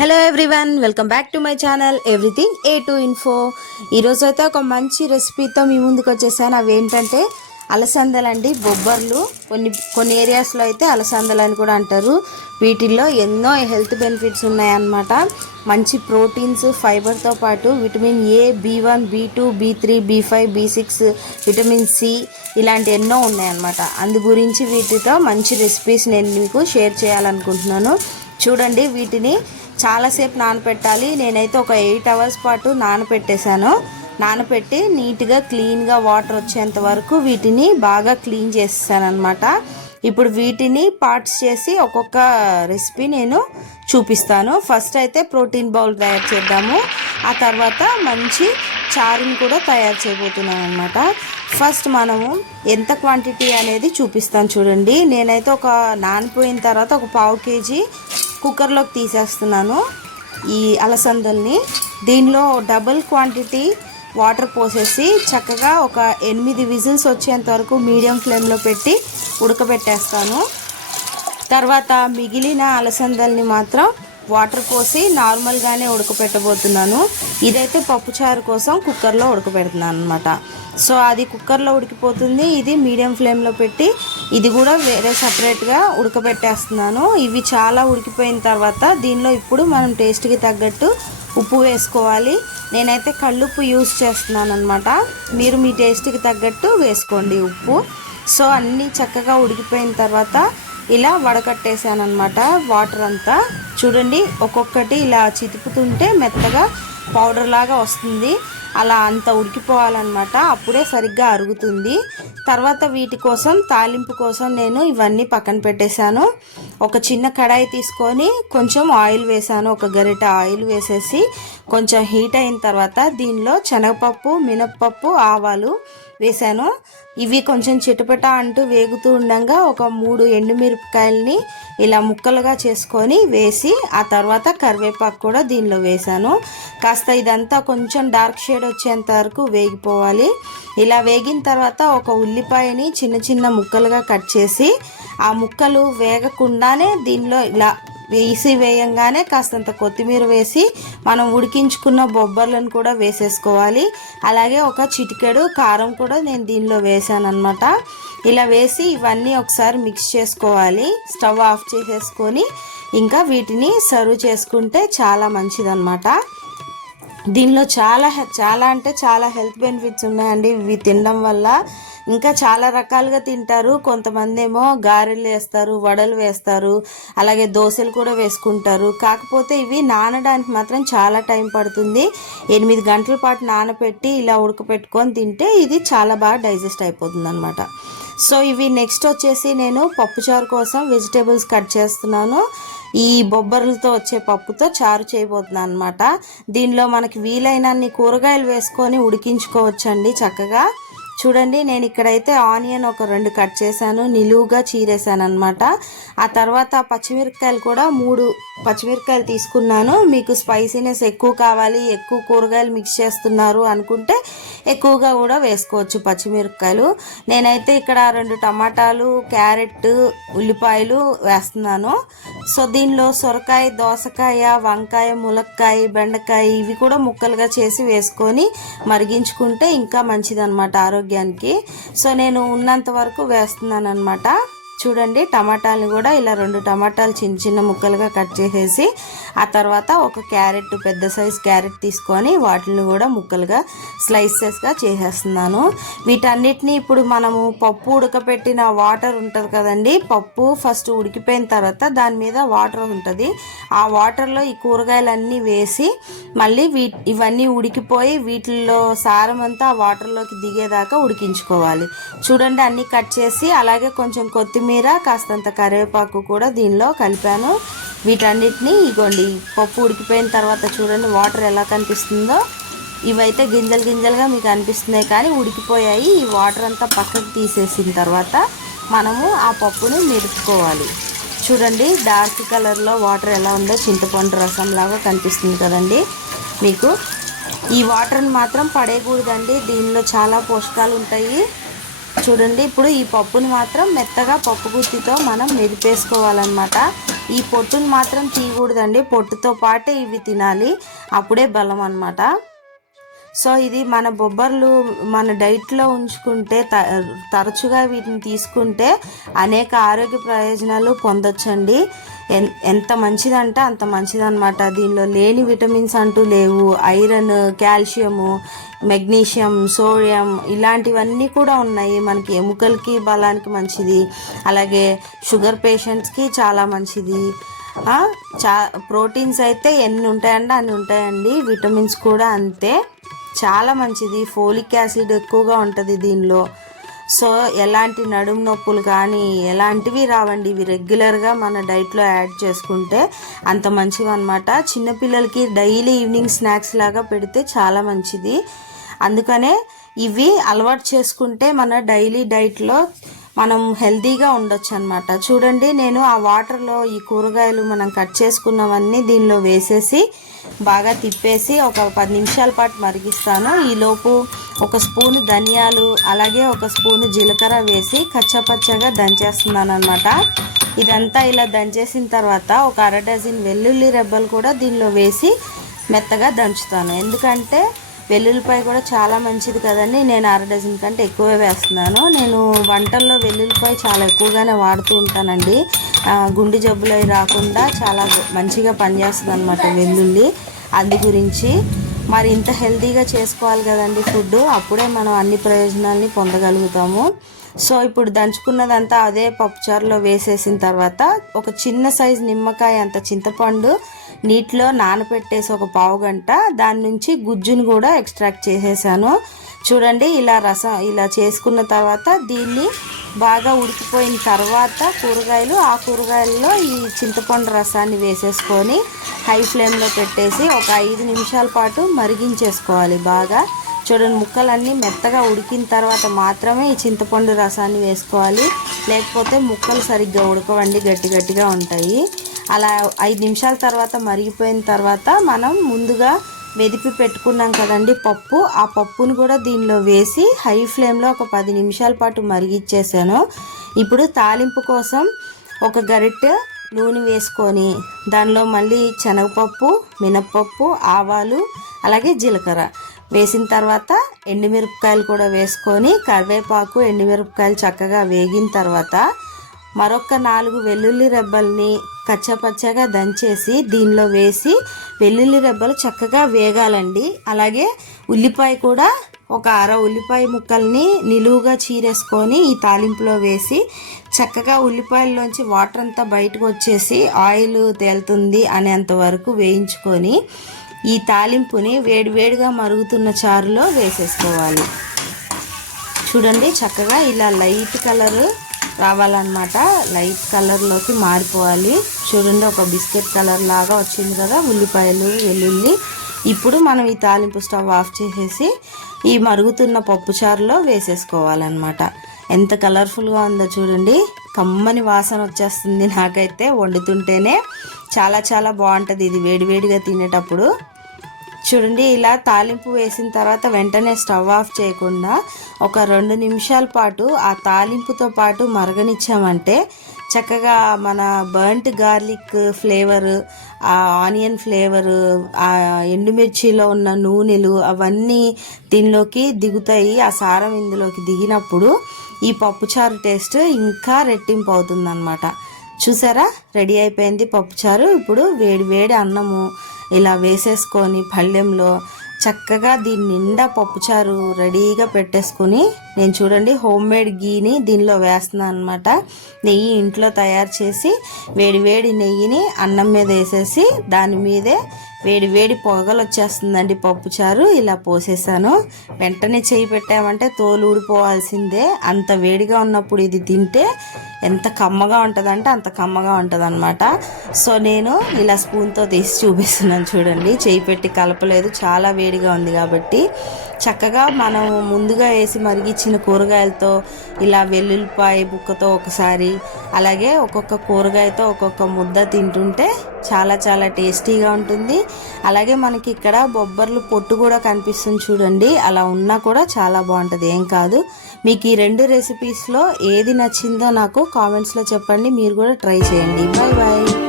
Hello everyone, welcome back to my channel everything A to info. ఈరోజు అయితే ఒక మంచి రెసిపీతో మీ ముందుకు వచ్చేసాను. అవి ఏంటంటే అలసందలండి, బొబ్బర్లు. కొన్ని ఏరియాస్లో అయితే అలసందలు అని కూడా అంటారు. వీటిల్లో ఎన్నో హెల్త్ బెనిఫిట్స్ ఉన్నాయన్నమాట. మంచి ప్రోటీన్స్, ఫైబర్తో పాటు vitamin A, B1, B2, B3, B5, B6, vitamin C ఇలాంటి ఎన్నో ఉన్నాయన్నమాట. అందు గురించి వీటితో మంచి రెసిపీస్ నేను మీకు షేర్ చేయాలనుకుంటున్నాను. చూడండి, వీటిని చాలాసేపు నానపెట్టాలి. నేనైతే ఒక 8 అవర్స్ పాటు నానపెట్టేశాను. నానపెట్టి నీట్గా క్లీన్గా వాటర్ వచ్చేంత వరకు వీటిని బాగా క్లీన్ చేసేసాను అనమాట. ఇప్పుడు వీటిని పార్ట్స్ చేసి ఒక్కొక్క రెసిపీ నేను చూపిస్తాను. ఫస్ట్ అయితే ప్రోటీన్ బౌల్ తయారు చేద్దాము. ఆ తర్వాత మంచి చారుని కూడా తయారు చేయబోతున్నాను అనమాట. ఫస్ట్ మనము ఎంత క్వాంటిటీ అనేది చూపిస్తాను చూడండి. నేనైతే ఒక నానిపోయిన తర్వాత ఒక 1/2 kg కుక్కర్లోకి తీసేస్తున్నాను ఈ అలసందల్ని. దీనిలో డబుల్ క్వాంటిటీ వాటర్ పోసేసి చక్కగా ఒక 8 విజిల్స్ వచ్చేంత వరకు మీడియం ఫ్లేమ్లో పెట్టి ఉడకబెట్టేస్తాను. తర్వాత మిగిలిన అలసందల్ని మాత్రం వాటర్ పోసి నార్మల్గానే ఉడకబెట్టబోతున్నాను. ఇదైతే పప్పుచారు కోసం కుక్కర్లో ఉడకబెడుతున్నాను అనమాట. సో అది కుక్కర్లో ఉడికిపోతుంది. ఇది మీడియం ఫ్లేమ్లో పెట్టి ఇది కూడా వేరే సపరేట్గా ఉడకబెట్టేస్తున్నాను. ఇవి చాలా ఉడికిపోయిన తర్వాత దీనిలో ఇప్పుడు మనం టేస్ట్కి తగ్గట్టు ఉప్పు వేసుకోవాలి. నేనైతే కల్లుప్పు యూజ్ చేస్తున్నాను అనమాట. మీరు మీ టేస్ట్కి తగ్గట్టు వేసుకోండి ఉప్పు. సో అన్నీ చక్కగా ఉడికిపోయిన తర్వాత ఇలా వడకట్టేసాను అనమాట. వాటర్ అంతా చూడండి, ఒక్కొక్కటి ఇలా చితుకుతుంటే మెత్తగా పౌడర్ లాగా వస్తుంది. అలా అంత ఉడికిపోవాలన్నమాట. అప్పుడే సరిగ్గా అరుగుతుంది. తర్వాత వీటి కోసం తాలింపు కోసం నేను ఇవన్నీ పక్కన పెట్టేశాను. ఒక చిన్న కడాయి తీసుకొని కొంచెం ఆయిల్ వేసాను. ఒక గరిట ఆయిల్ వేసేసి కొంచెం హీట్ అయిన తర్వాత దీనిలో శనగపప్పు, మినప్పప్పు, ఆవాలు వేసాను. ఇవి కొంచెం చిటపట అంటూ వేగుతూ ఉండగా ఒక 3 ఎండుమిరపకాయలని ఇలా ముక్కలుగా చేసుకొని వేసి ఆ తర్వాత కరివేపాకు కూడా దీనిలో వేసాను. కాస్త ఇదంతా కొంచెం డార్క్ షేడ్ వచ్చేంత వరకు వేగిపోవాలి. ఇలా వేగిన తర్వాత ఒక ఉల్లిపాయని చిన్న చిన్న ముక్కలుగా కట్ చేసి ఆ ముక్కలు వేగకుండానే దీనిలో ఇలా వేయంగానే కాస్తంత కొత్తిమీర వేసి మనం ఉడికించుకున్న బొబ్బర్లను కూడా వేసేసుకోవాలి. అలాగే ఒక చిటికెడు కారం కూడా నేను దీనిలో వేసాను అనమాట. ఇలా వేసి ఇవన్నీ ఒకసారి మిక్స్ చేసుకోవాలి. స్టవ్ ఆఫ్ చేసేసుకొని ఇంకా వీటిని సర్వ్ చేసుకుంటే చాలా మంచిదన్నమాట. దీనిలో చాలా అంటే చాలా హెల్త్ బెనిఫిట్స్ ఉన్నాయండి ఇవి తినడం వల్ల. ఇంకా చాలా రకాలుగా తింటారు. కొంతమంది ఏమో గారెలు వేస్తారు, వడలు వేస్తారు, అలాగే దోశలు కూడా వేసుకుంటారు. కాకపోతే ఇవి నానడానికి మాత్రం చాలా టైం పడుతుంది. 8 గంటల పాటు నానపెట్టి ఇలా ఉడకపెట్టుకొని తింటే ఇది చాలా బాగా డైజెస్ట్ అయిపోతుంది అనమాట. సో ఇవి నెక్స్ట్ వచ్చేసి నేను పప్పుచారు కోసం వెజిటేబుల్స్ కట్ చేస్తున్నాను. ఈ బొబ్బర్లతో వచ్చే పప్పుతో చారు చేయబోతున్నాను అనమాట. దీనిలో మనకి వీలైనన్ని కూరగాయలు వేసుకొని ఉడికించుకోవచ్చండి చక్కగా. చూడండి, నేను ఇక్కడైతే ఆనియన్ ఒక 2 కట్ చేశాను, నిలువుగా చీరేసాను అనమాట. ఆ తర్వాత పచ్చిమిరపకాయలు కూడా 3 పచ్చిమిరపకాయలు తీసుకున్నాను. మీకు స్పైసీనెస్ ఎక్కువ కావాలి, ఎక్కువ కూరగాయలు మిక్స్ చేస్తున్నారు అనుకుంటే ఎక్కువగా కూడా వేసుకోవచ్చు పచ్చిమిరపకాయలు. నేనైతే ఇక్కడ 2 టమాటాలు, క్యారెట్, ఉల్లిపాయలు వేస్తున్నాను. సో దీనిలో సొరకాయ, దోసకాయ, వంకాయ, ములక్కాయ, బెండకాయ ఇవి కూడా ముక్కలుగా చేసి వేసుకొని మరిగించుకుంటే ఇంకా మంచిదన్నమాట ఆరోగ్యానికి. సో నేను ఉన్నంత వరకు వేస్తున్నాను అనమాట. చూడండి, టమాటాలను కూడా ఇలా 2 టమాటాలు చిన్న చిన్న ముక్కలుగా కట్ చేసేసి ఆ తర్వాత ఒక క్యారెట్, పెద్ద సైజ్ క్యారెట్ తీసుకొని వాటిని కూడా ముక్కలుగా స్లైసెస్గా చేసేస్తున్నాను. వీటన్నిటిని ఇప్పుడు మనము పప్పు ఉడకపెట్టిన వాటర్ ఉంటుంది కదండి, పప్పు ఫస్ట్ ఉడికిపోయిన తర్వాత దాని మీద వాటర్ ఉంటుంది. ఆ వాటర్లో ఈ కూరగాయలన్నీ వేసి మళ్ళీ ఇవన్నీ ఉడికిపోయి వీటిల్లో సారం అంతా ఆ వాటర్లోకి దిగేదాకా ఉడికించుకోవాలి. చూడండి, అన్నీ కట్ చేసి అలాగే కొంచెం కొత్తిమీర, కాస్తంత కరివేపాకు కూడా దీనిలో కలిపాను. వీటన్నిటిని ఇగోండి పప్పు ఉడికిపోయిన తర్వాత చూడండి వాటర్ ఎలా కనిపిస్తుందో. ఇవైతే గింజలు గింజలుగా మీకు అనిపిస్తున్నాయి కానీ ఉడికిపోయాయి. ఈ వాటర్ అంతా పక్కకు తీసేసిన తర్వాత మనము ఆ పప్పుని మెరుపుకోవాలి. చూడండి, డార్క్ కలర్లో వాటర్ ఎలా ఉందో చింతపండు రసం లాగా కనిపిస్తుంది కదండి మీకు. ఈ వాటర్ని మాత్రం పడేయకూడదండి, దీనిలో చాలా పోషకాలు ఉంటాయి. చూడండి, ఇప్పుడు ఈ పప్పుని మాత్రం మెత్తగా పప్పు గుత్తితో మనం మెదిపేసుకోవాలన్నమాట. ఈ పొట్టును మాత్రం తీయకూడదండి, పొట్టుతో పాటే ఇవి తినాలి, అప్పుడే బలం అన్నమాట. సో ఇది మన బొబ్బర్లు మన డైట్లో ఉంచుకుంటే తరచుగా వీటిని తీసుకుంటే అనేక ఆరోగ్య ప్రయోజనాలు పొందొచ్చండి. ఎంత మంచిదంటే అంత మంచిదన్నమాట. దీనిలో లేని విటమిన్స్ అంటూ లేవు. ఐరన్, కాల్షియము, మెగ్నీషియం, సోడియం ఇలాంటివన్నీ కూడా ఉన్నాయి. మనకి ఎముకలకి బలానికి మంచిది, అలాగే షుగర్ పేషెంట్స్కి చాలా మంచిది. ప్రోటీన్స్ అయితే ఎన్ని ఉంటాయంటే అన్ని ఉంటాయండి, విటమిన్స్ కూడా అంతే, చాలా మంచిది. ఫోలిక్ యాసిడ్ ఎక్కువగా ఉంటుంది దీనిలో. సో ఎలాంటి నడుము నొప్పులు కానీ ఎలాంటివి రావండి, ఇవి రెగ్యులర్గా మన డైట్లో యాడ్ చేసుకుంటే అంత మంచివి అన్నమాట. చిన్నపిల్లలకి డైలీ ఈవినింగ్ స్నాక్స్ లాగా పెడితే చాలా మంచిది. అందుకనే ఇవి అలవాటు చేసుకుంటే మన డైలీ డైట్లో మనం హెల్తీగా ఉండొచ్చు అనమాట. చూడండి, నేను ఆ వాటర్లో ఈ కూరగాయలు మనం కట్ చేసుకున్నవన్నీ దీనిలో వేసేసి బాగా తిప్పేసి ఒక 10 నిమిషాల పాటు మరిగిస్తాను. ఈలోపు ఒక స్పూను ధనియాలు అలాగే ఒక స్పూను జీలకర్ర వేసి కచ్చపచ్చగా దంచేస్తున్నాను అనమాట. ఇదంతా ఇలా దంచేసిన తర్వాత ఒక 1/2 డజన్ వెల్లుల్లి రెబ్బలు కూడా దీనిలో వేసి మెత్తగా దంచుతాను. ఎందుకంటే వెల్లుల్లిపాయ కూడా చాలా మంచిది కదండి. నేను 1/2 డజన్ కంటే ఎక్కువే వేస్తున్నాను. నేను వంటల్లో వెల్లుల్లిపాయ చాలా ఎక్కువగానే వాడుతూ ఉంటానండి. గుండె జబ్బులు అవి రాకుండా చాలా మంచిగా పనిచేస్తుంది అనమాట వెల్లుల్లి. అందు గురించి మరి ఇంత హెల్తీగా చేసుకోవాలి కదండి ఫుడ్, అప్పుడే మనం అన్ని ప్రయోజనాల్ని పొందగలుగుతాము. సో ఇప్పుడు దంచుకున్నదంతా అదే పప్పుచారులో వేసేసిన తర్వాత ఒక చిన్న సైజు నిమ్మకాయ అంత చింతపండు నీటిలో నానబెట్టేసి ఒక పావు గంట దాని నుంచి గుజ్జును కూడా ఎక్స్ట్రాక్ట్ చేసేసాను. చూడండి, ఇలా చేసుకున్న తర్వాత దీన్ని బాగా ఉడికిపోయిన తర్వాత ఆ కూరగాయల్లో ఈ చింతపండు రసాన్ని వేసేసుకొని హై ఫ్లేమ్లో పెట్టేసి ఒక 5 నిమిషాల పాటు మరిగించేసుకోవాలి బాగా. చూడండి, ముక్కలన్నీ మెత్తగా ఉడికిన తర్వాత మాత్రమే ఈ చింతపండు రసాన్ని వేసుకోవాలి, లేకపోతే ముక్కలు సరిగ్గా ఉడకవండి, గట్టి గట్టిగా ఉంటాయి. అలా 5 నిమిషాల తర్వాత మరిగిపోయిన తర్వాత మనం ముందుగా మెదిపి పెట్టుకున్నాం కదండి పప్పు, ఆ పప్పును కూడా దీనిలో వేసి హై ఫ్లేమ్లో ఒక 10 నిమిషాల పాటు మరిగిచ్చేసాను. ఇప్పుడు తాలింపు కోసం ఒక గరిటె నూనె వేసుకొని దానిలో మళ్ళీ శనగపప్పు, మినప్పప్పు, ఆవాలు అలాగే జీలకర్ర వేసిన తర్వాత ఎండుమిరపకాయలు కూడా వేసుకొని కరివేపాకు, ఎండుమిరపకాయలు చక్కగా వేగిన తర్వాత మరొక 4 వెల్లుల్లి రెబ్బల్ని కచ్చపచ్చగా దంచేసి దీనిలో వేసి వెల్లుల్లి రెబ్బలు చక్కగా వేగాలండి. అలాగే ఉల్లిపాయ కూడా ఒక 1/2 ఉల్లిపాయ ముక్కల్ని నిలువుగా చీరేసుకొని ఈ తాలింపులో వేసి చక్కగా ఉల్లిపాయల్లోంచి వాటర్ అంతా బయటకు వచ్చేసి ఆయిల్ తేలుతుంది అనేంత వరకు వేయించుకొని ఈ తాలింపుని వేడివేడిగా మరుగుతున్న చారులో వేసేసుకోవాలి. చూడండి, చక్కగా ఇలా లైట్ కలర్ రావాలన్నమాట, లైట్ కలర్లోకి మారిపోవాలి. చూడండి, ఒక బిస్కెట్ కలర్ లాగా వచ్చింది కదా ఉల్లిపాయలు, వెల్లుల్లి. ఇప్పుడు మనం ఈ తాలింపు స్టవ్ ఆఫ్ చేసేసి ఈ మరుగుతున్న పప్పుచారులో వేసేసుకోవాలన్నమాట. ఎంత కలర్ఫుల్గా ఉందో చూడండి, కమ్మని వాసన వచ్చేస్తుంది. నాకైతే వండుతుంటేనే చాలా చాలా బాగుంటుంది ఇది వేడివేడిగా తినేటప్పుడు. చూడండి, ఇలా తాలింపు వేసిన తర్వాత వెంటనే స్టవ్ ఆఫ్ చేయకుండా ఒక 2 నిమిషాల పాటు ఆ తాలింపుతో పాటు మరగనిచ్చామంటే చక్కగా మన బర్న్ట్ గార్లిక్ ఫ్లేవర్, ఆ ఆనియన్ ఫ్లేవర్, ఆ ఎండుమిర్చిలో ఉన్న నూనెలు అవన్నీ దీనిలోకి దిగుతాయి. ఆ సారం ఇందులోకి దిగినప్పుడు ఈ పప్పుచారు టేస్ట్ ఇంకా రెట్టింపు అవుతుందన్నమాట. చూసారా, రెడీ అయిపోయింది పప్పుచారు. ఇప్పుడు వేడి వేడి అన్నము ఇలా వేసేసుకొని పళ్ళెంలో చక్కగా దీని నిండా పప్పుచారు రెడీగా పెట్టేసుకొని నేను చూడండి హోమ్మేడ్ గీని దీనిలో వేస్తున్నాను అనమాట. నెయ్యి ఇంట్లో తయారు చేసి వేడి నెయ్యిని అన్నం మీద వేసేసి దాని మీదే వేడి పొగలు వచ్చేస్తుందండి పప్పుచారు. ఇలా పోసేసాను. వెంటనే చేయి పెట్టామంటే తోలు ఊడిపోవాల్సిందే, అంత వేడిగా ఉన్నప్పుడు ఇది తింటే ఎంత కమ్మగా ఉంటుందంటే అంత కమ్మగా ఉంటుంది అనమాట. సో నేను ఇలా స్పూన్తో తీసి చూపిస్తున్నాను చూడండి, చేయి పెట్టి కలపలేదు, చాలా వేడిగా ఉంది కాబట్టి. చక్కగా మనం ముందుగా వేసి మరిగించిన కూరగాయలతో ఇలా వెల్లుల్లిపాయ బుక్కతో ఒకసారి, అలాగే ఒక్కొక్క కూరగాయతో ఒక్కొక్క ముద్ద తింటుంటే చాలా చాలా టేస్టీగా ఉంటుంది. అలాగే మనకి ఇక్కడ బొబ్బర్లు పొట్టు కూడా కనిపిస్తుంది చూడండి, అలా ఉన్నా కూడా చాలా బాగుంటుంది, ఏం కాదు. మీకు ఈ 2 రెసిపీస్లో ఏది నచ్చిందో నాకు కామెంట్స్లో చెప్పండి, మీరు కూడా ట్రై చేయండి. Bye bye.